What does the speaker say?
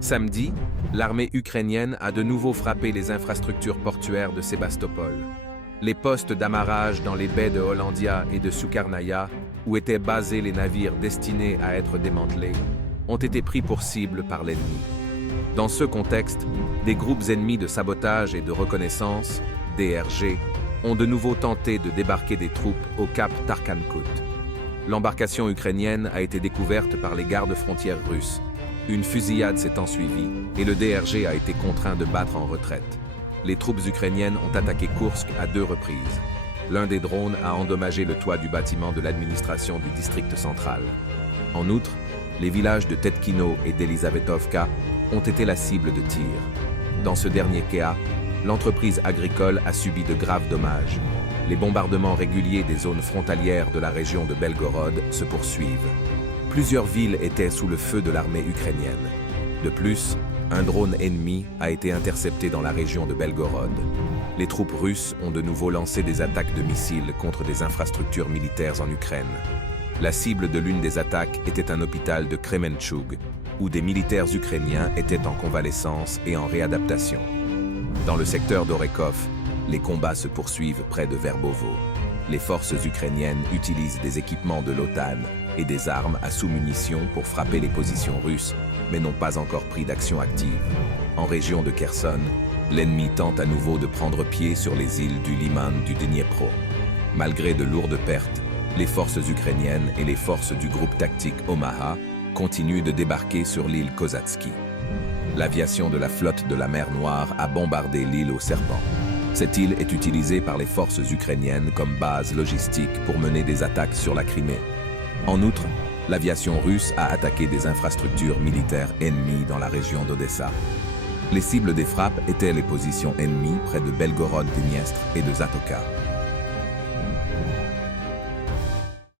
Samedi, l'armée ukrainienne a de nouveau frappé les infrastructures portuaires de Sébastopol. Les postes d'amarrage dans les baies de Hollandia et de Sukarnaya, où étaient basés les navires destinés à être démantelés, ont été pris pour cible par l'ennemi. Dans ce contexte, des groupes ennemis de sabotage et de reconnaissance, DRG, ont de nouveau tenté de débarquer des troupes au cap Tarkhankut. L'embarcation ukrainienne a été découverte par les gardes-frontières russes. Une fusillade s'est ensuivie et le DRG a été contraint de battre en retraite. Les troupes ukrainiennes ont attaqué Koursk à 2 reprises. L'un des drones a endommagé le toit du bâtiment de l'administration du district central. En outre, les villages de Tetkino et d'Elizavetovka ont été la cible de tirs. Dans ce dernier cas, l'entreprise agricole a subi de graves dommages. Les bombardements réguliers des zones frontalières de la région de Belgorod se poursuivent. Plusieurs villes étaient sous le feu de l'armée ukrainienne. De plus, un drone ennemi a été intercepté dans la région de Belgorod. Les troupes russes ont de nouveau lancé des attaques de missiles contre des infrastructures militaires en Ukraine. La cible de l'une des attaques était un hôpital de Kremenchug, où des militaires ukrainiens étaient en convalescence et en réadaptation. Dans le secteur d'Orekov, les combats se poursuivent près de Verbovo. Les forces ukrainiennes utilisent des équipements de l'OTAN et des armes à sous-munitions pour frapper les positions russes, mais n'ont pas encore pris d'action active. En région de Kherson, l'ennemi tente à nouveau de prendre pied sur les îles du Liman du Dniepro. Malgré de lourdes pertes, les forces ukrainiennes et les forces du groupe tactique Omaha continuent de débarquer sur l'île Kozatsky. L'aviation de la flotte de la mer Noire a bombardé l'île aux serpents. Cette île est utilisée par les forces ukrainiennes comme base logistique pour mener des attaques sur la Crimée. En outre, l'aviation russe a attaqué des infrastructures militaires ennemies dans la région d'Odessa. Les cibles des frappes étaient les positions ennemies près de Belgorod-Dniestre et de Zatoka.